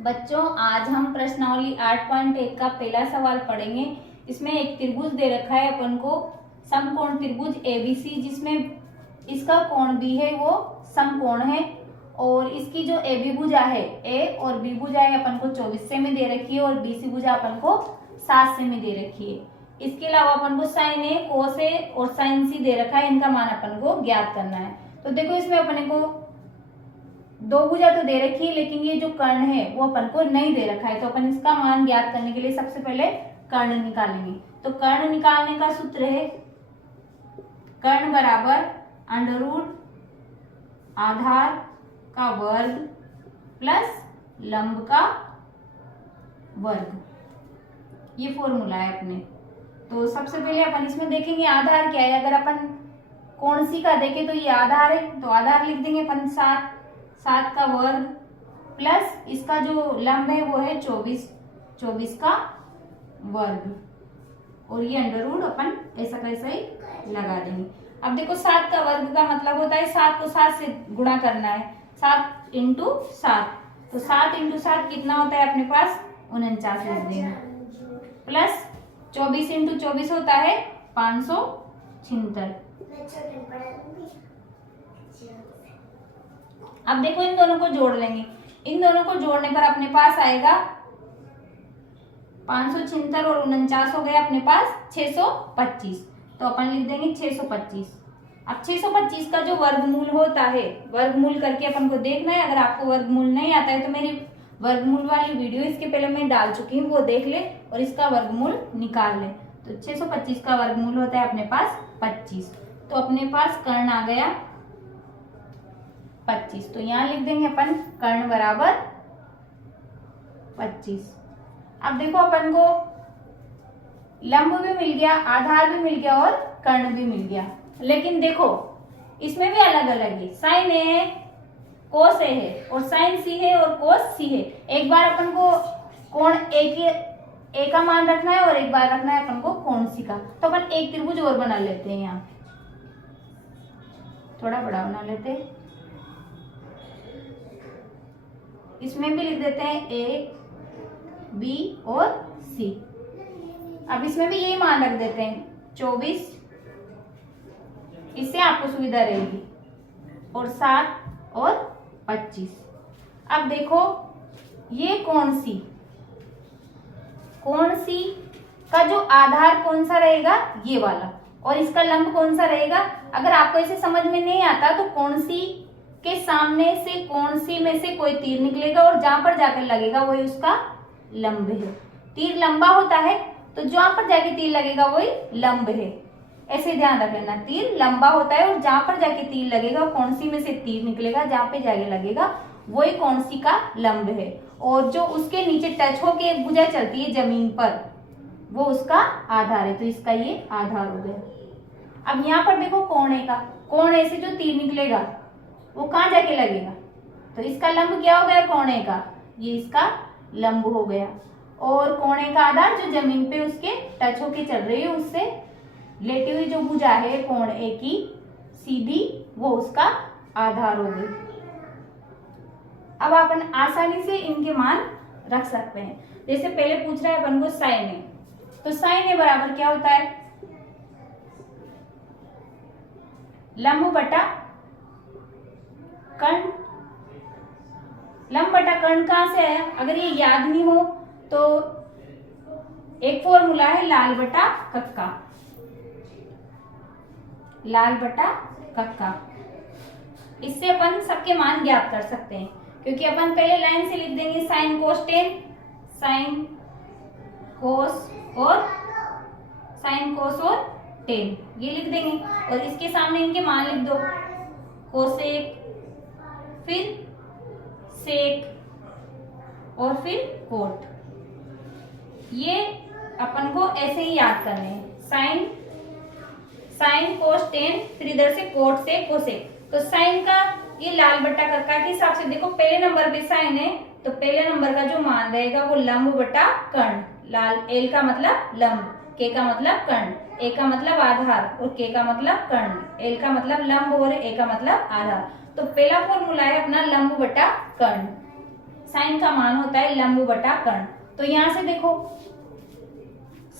बच्चों आज हम प्रश्नावली 8.1 का पहला सवाल पढ़ेंगे। इसमें एक त्रिभुज दे रखा है अपन को, समकोण त्रिभुज एबीसी, जिसमें इसका कोण भी है वो समकोण है और इसकी जो एबी भुजा है ए और बी भुजा है अपन को 24 सेमी दे रखी है और बीसी भुजा अपन को 7 सेमी दे रखी है। इसके अलावा अपन को साइन ए, कोस ए और साइन सी दे रखा है, इनका मान अपन को ज्ञात करना है। तो देखो इसमें अपने को दो भुजा तो दे रखी है लेकिन ये जो कर्ण है वो अपन को नहीं दे रखा है, तो अपन इसका मान ज्ञात करने के लिए सबसे पहले कर्ण निकालेंगे। तो कर्ण निकालने का सूत्र है कर्ण बराबर अंडर रूट आधार का वर्ग प्लस लंब का वर्ग, ये फॉर्मूला है अपने। तो सबसे पहले अपन इसमें देखेंगे आधार क्या है। अगर अपन कोण सी का देखें तो ये आधार है, तो आधार लिख देंगे अपन 7 का वर्ग प्लस इसका जो लंब है वो है 24 का वर्ग और ये अंडर रूट अपन ऐसा कैसा ही लगा देंगे। अब देखो 7 का वर्ग का मतलब होता है 7 को 7 से गुणा करना है, 7 इंटू 7, तो 7 इंटू 7 कितना होता है अपने पास 49 लिख देंगे, प्लस 24 इंटू 24 होता है 576। अब देखो इन दोनों को जोड़ लेंगे, इन दोनों को जोड़ने पर अपने पास आएगा 576 और 49 हो गया अपने पास 625, तो अपन लिख देंगे 625। अब 625 का जो वर्गमूल होता है, वर्गमूल करके अपन को देखना है। अगर आपको वर्गमूल नहीं आता है तो मेरी वर्गमूल वाली वीडियो इसके पहले मैं डाल चुकी हूँ, वो देख ले और इसका वर्गमूल निकाल ले। तो 625 का वर्गमूल होता है अपने पास 25, तो अपने पास कर्ण आ गया 25, तो यहाँ लिख देंगे अपन कर्ण बराबर 25। अब देखो अपन को लंब भी मिल गया, आधार भी मिल गया और कर्ण भी मिल गया, लेकिन देखो इसमें भी अलग अलग है। साइन ए है, कोस ए है और साइन सी है और कोस सी है। एक बार अपन को कोण ए का मान रखना है और एक बार रखना है अपन को कोण सी का। तो अपन एक त्रिभुज और बना लेते हैं, यहाँ थोड़ा बड़ा बना लेते हैं, इसमें भी लिख देते हैं ए बी और सी। अब इसमें भी यही मान रख देते हैं 24, इससे आपको सुविधा रहेगी, और 7 और 25। अब देखो ये कोण सी का जो आधार कौन सा रहेगा, ये वाला, और इसका लंब कौन सा रहेगा। अगर आपको इसे समझ में नहीं आता तो कोण सी के सामने से कोण सी में से कोई तीर निकलेगा और जहां पर जाकर लगेगा वही उसका लंब है। तीर लंबा होता है तो जहां पर जाके तीर लगेगा वही लंब है, ऐसे ध्यान रख लेना। तीर लंबा होता है और जहां पर जाके तीर लगेगा कोण सी में से तीर निकलेगा, जहां पे जाके लगेगा वही कोण सी का लंब है, और जो उसके नीचे टच होके एक भुजा चलती है जमीन पर वो उसका आधार है, तो इसका ये आधार हो गया। अब यहाँ पर देखो कोण ए का, कोण ए से जो तीर निकलेगा वो कहाँ जाके लगेगा, तो इसका लंब क्या हो गया कोण ए का, ये इसका लंब हो गया, और कोण ए का आधार जो जमीन पे उसके टच होके चल रही है उससे लेटी हुई जो भुजा है कोण ए की सीधी, वो उसका आधार हो गई। अब अपन आसानी से इनके मान रख सकते हैं। जैसे पहले पूछ रहा है अपन को साइन ए, तो साइन ए बराबर क्या होता है लंब बटा कर्ण। लंब बटा कर्ण कहां से आया, अगर ये याद नहीं हो तो एक फॉर्मूला है लाल बटा कक्का, लाल बटा कक्का, इससे अपन सबके मान ज्ञात कर सकते हैं। क्योंकि अपन पहले लाइन से लिख देंगे sine cos ten, sine cos और टेन, ये लिख देंगे और इसके सामने इनके मान लिख दो, कोसेक, फिर सेक और फिर कोट। ये अपन को ऐसे ही याद करने हैं, साइन कोस टेन, फिर इधर से कोट से कोसेक। तो साइन का ये लाल बट्टा कक्का के हिसाब से देखो पहले नंबर पे साइन है तो पहले नंबर का जो मान रहेगा वो लंब बटा कर्ण। लाल एल का मतलब लंब, के का मतलब कर्ण, ए का मतलब आधार और के का मतलब कर्ण, एल का मतलब लंब और ए का मतलब आधार। तो पहला फॉर्मूला है अपना लंब बटा कर्ण। साइन का मान होता है लंब बटा कर्ण। तो यहां से देखो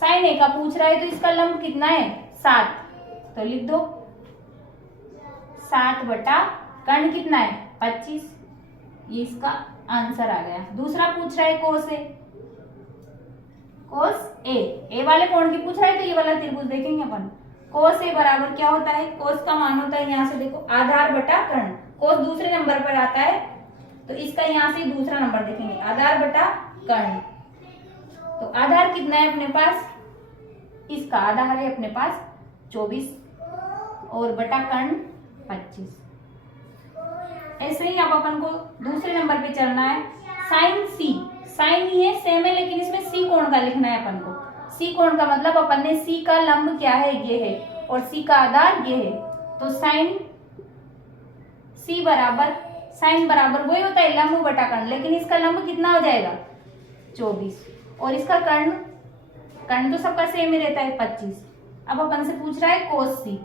साइन ए का पूछ रहा है तो इसका लंब कितना है 7, तो लिख दो 7 बटा कर्ण कितना है 25, ये इसका आंसर आ गया। दूसरा पूछ रहा है कोस ए, कोस ए वाले कोण की पूछ रहा है तो ये वाला त्रिभुज देखेंगे अपन। कोस ए बराबर क्या होता है, कोस का मान होता है यहाँ से देखो आधार बटा कर्ण, कोस दूसरे नंबर पर आता है तो इसका यहाँ से दूसरा नंबर देखेंगे आधार बटा कर्ण। तो आधार कितना है अपने पास, इसका आधार है अपने पास 24 और बटा कर्ण 25। ऐसे ही अब अपन को दूसरे नंबर पे चलना है। साइन सी, साइन ही है सेम है लेकिन इसमें सी कोण का लिखना है अपन को। सी कोण का मतलब अपन ने सी का लंब क्या है ये है और सी का आधार ये है। तो साइन सी बराबर, साइन बराबर वही होता है लंब बटा कर्ण, लेकिन इसका लंब कितना हो जाएगा 24 और इसका कर्ण, कर्ण तो सबका सेम ही रहता है 25। अब अपन से पूछ रहा है कोस सी,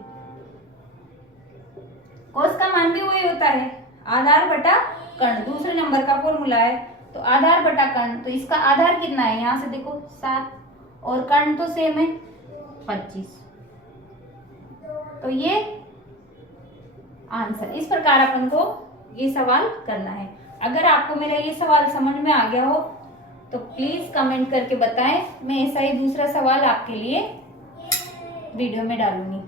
कोस का मान भी वही होता है आधार बटा कर्ण, दूसरे नंबर का फॉर्मूला है तो आधार बटा कर्ण। तो इसका आधार कितना है यहां से देखो 7 और कर्ण तो सेम है 25, तो ये आंसर। इस प्रकार अपन को ये सवाल करना है। अगर आपको मेरा ये सवाल समझ में आ गया हो तो प्लीज कमेंट करके बताएं, मैं ऐसा ही दूसरा सवाल आपके लिए वीडियो में डालूंगी।